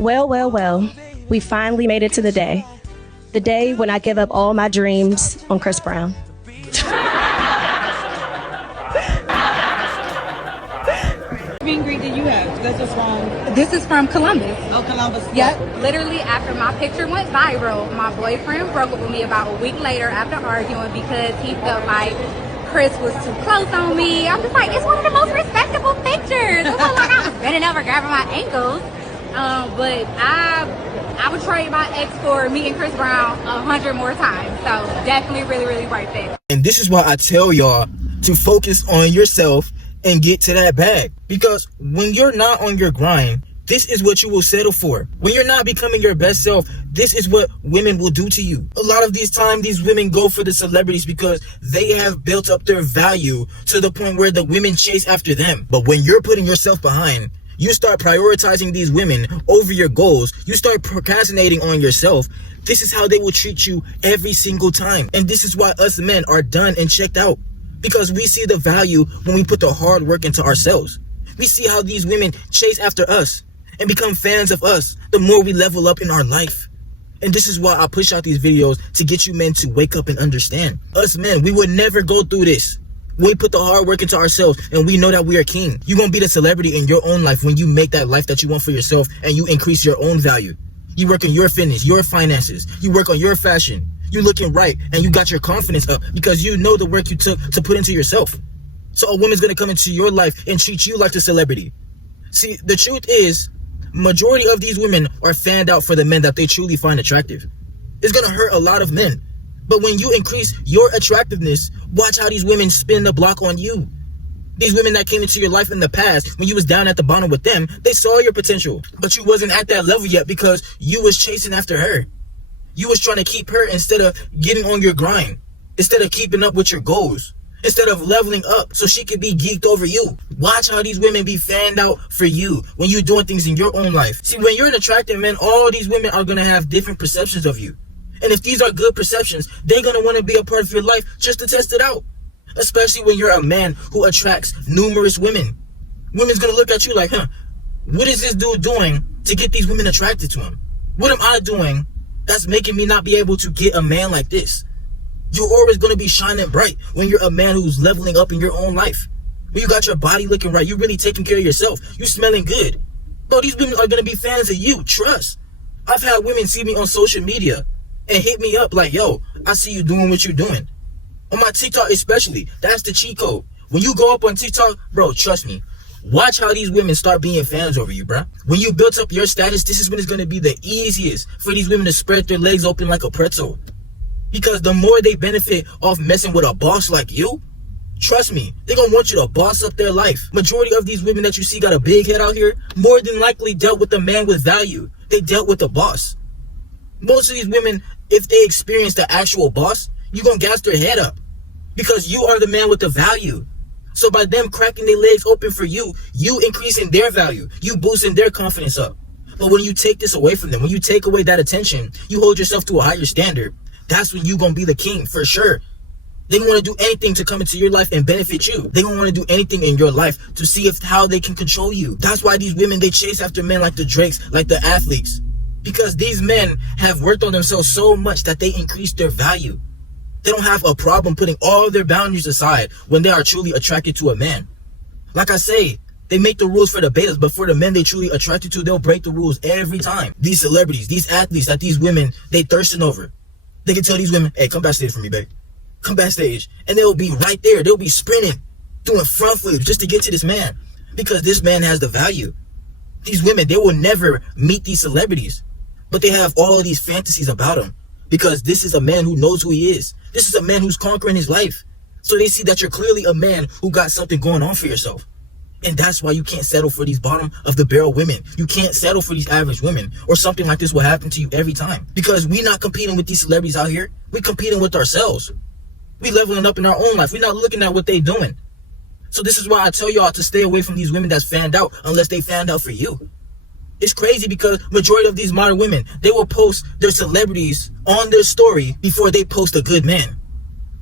Well, well, well, we finally made it to the day. The day when I give up all my dreams on Chris Brown. Meet and greet that you have? That's just from. This is from Columbus. Oh, Columbus. Yep. Literally, after my picture went viral, my boyfriend broke up with me about a week later after arguing because he felt like Chris was too close on me. I'm just like, it's one of the most respectable pictures. It wasn't like I was bending over grabbing my ankles. But I would trade my ex for meeting Chris Brown 100 more times. So definitely really, really worth it. And this is why I tell y'all to focus on yourself and get to that bag. Because when you're not on your grind, this is what you will settle for. When you're not becoming your best self, this is what women will do to you. A lot of these times, these women go for the celebrities because they have built up their value to the point where the women chase after them. But when you're putting yourself behind, you start prioritizing these women over your goals, you start procrastinating on yourself, this is how they will treat you every single time. And this is why us men are done and checked out. Because we see the value when we put the hard work into ourselves. We see how these women chase after us and become fans of us the more we level up in our life. And this is why I push out these videos to get you men to wake up and understand. Us men, we would never go through this. We put the hard work into ourselves and we know that we are king. You're going to be the celebrity in your own life when you make that life that you want for yourself and you increase your own value. You work on your fitness, your finances. You work on your fashion. You looking right and you got your confidence up because you know the work you took to put into yourself. So a woman's going to come into your life and treat you like the celebrity. See, the truth is, majority of these women are fanned out for the men that they truly find attractive. It's going to hurt a lot of men. But when you increase your attractiveness, watch how these women spin the block on you. These women that came into your life in the past, when you was down at the bottom with them, they saw your potential. But you wasn't at that level yet because you was chasing after her. You was trying to keep her instead of getting on your grind. Instead of keeping up with your goals. Instead of leveling up so she could be geeked over you. Watch how these women be fanned out for you when you're doing things in your own life. See, when you're an attractive man, all these women are going to have different perceptions of you. And if these are good perceptions, they're going to want to be a part of your life just to test it out. Especially when you're a man who attracts numerous women. Women's going to look at you like, what is this dude doing to get these women attracted to him? What am I doing that's making me not be able to get a man like this? You're always going to be shining bright when you're a man who's leveling up in your own life. When you got your body looking right, you're really taking care of yourself. You smelling good. Bro, these women are going to be fans of you. Trust. I've had women see me on social media and hit me up like, yo, I see you doing what you're doing. On my TikTok especially, that's the cheat code. When you go up on TikTok, bro, trust me. Watch how these women start being fans over you, bro. When you built up your status, this is when it's going to be the easiest for these women to spread their legs open like a pretzel. Because the more they benefit off messing with a boss like you, trust me, they're going to want you to boss up their life. Majority of these women that you see got a big head out here, more than likely dealt with a man with value. They dealt with a boss. Most of these women, if they experience the actual boss, you're going to gas their head up. Because you are the man with the value. So by them cracking their legs open for you, you increasing their value. You boosting their confidence up. But when you take this away from them, when you take away that attention, you hold yourself to a higher standard. That's when you're going to be the king, for sure. They're going to do anything to come into your life and benefit you. They're going to want to do anything in your life to see how they can control you. That's why these women, they chase after men like the Drakes, like the athletes. Because these men have worked on themselves so much that they increase their value. They don't have a problem putting all their boundaries aside when they are truly attracted to a man. Like I say, they make the rules for the betas, but for the men they truly attracted to, they'll break the rules every time. These celebrities, these athletes that these women, they thirsting over. They can tell these women, hey, come backstage for me, babe. Come backstage. And they'll be right there. They'll be sprinting, doing front flips just to get to this man. Because this man has the value. These women, they will never meet these celebrities. But they have all of these fantasies about him. Because this is a man who knows who he is. This is a man who's conquering his life. So they see that you're clearly a man who got something going on for yourself. And that's why you can't settle for these bottom of the barrel women. You can't settle for these average women, or something like this will happen to you every time. Because we're not competing with these celebrities out here. We're competing with ourselves. We leveling up in our own life. We're not looking at what they're doing. So this is why I tell y'all to stay away from these women that's fanned out unless they fanned out for you. It's crazy because majority of these modern women, they will post their celebrities on their story before they post a good man.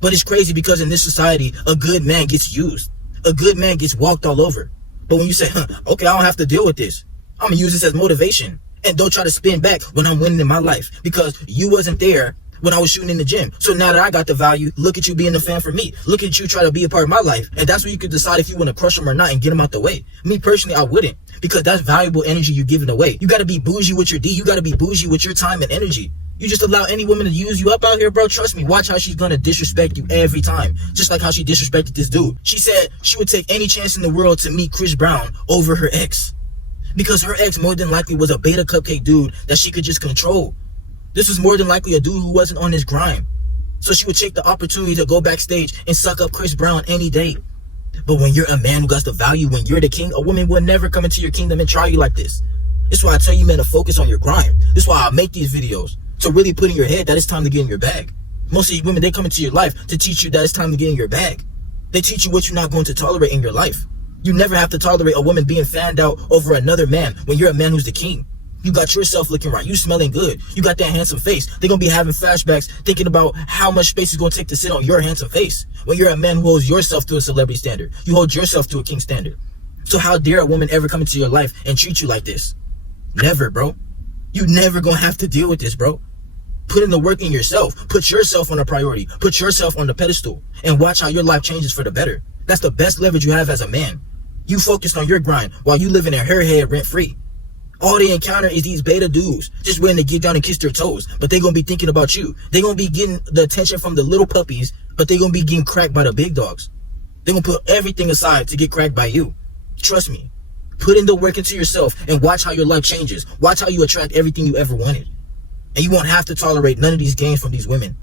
But it's crazy because in this society, a good man gets used. A good man gets walked all over. But when you say, okay, I don't have to deal with this. I'm going to use this as motivation. And don't try to spin back when I'm winning in my life, because you wasn't there when I was shooting in the gym. So now that I got the value, look at you being a fan for me. Look at you try to be a part of my life. And that's when you could decide if you want to crush them or not and get them out the way. Me personally, I wouldn't, because that's valuable energy you're giving away. You got to be bougie with your D. You got to be bougie with your time and energy. You just allow any woman to use you up out here, bro. Trust me. Watch how she's going to disrespect you every time. Just like how she disrespected this dude. She said she would take any chance in the world to meet Chris Brown over her ex, because her ex more than likely was a beta cupcake dude that she could just control. This was more than likely a dude who wasn't on his grind. So she would take the opportunity to go backstage and suck up Chris Brown any day. But when you're a man who got the value, when you're the king, a woman will never come into your kingdom and try you like this. This is why I tell you, man, to focus on your grind. This is why I make these videos, to really put in your head that it's time to get in your bag. Most of you women, they come into your life to teach you that it's time to get in your bag. They teach you what you're not going to tolerate in your life. You never have to tolerate a woman being fanned out over another man when you're a man who's the king. You got yourself looking right. You smelling good. You got that handsome face. They're going to be having flashbacks thinking about how much space it's going to take to sit on your handsome face when you're a man who holds yourself to a celebrity standard. You hold yourself to a king standard. So how dare a woman ever come into your life and treat you like this? Never, bro. You never going to have to deal with this, bro. Put in the work in yourself. Put yourself on a priority. Put yourself on the pedestal and watch how your life changes for the better. That's the best leverage you have as a man. You focused on your grind while you living in her head rent free. All they encounter is these beta dudes just waiting to get down and kiss their toes. But they're going to be thinking about you. They're going to be getting the attention from the little puppies, but they're going to be getting cracked by the big dogs. They're going to put everything aside to get cracked by you. Trust me. Put in the work into yourself and watch how your life changes. Watch how you attract everything you ever wanted. And you won't have to tolerate none of these games from these women.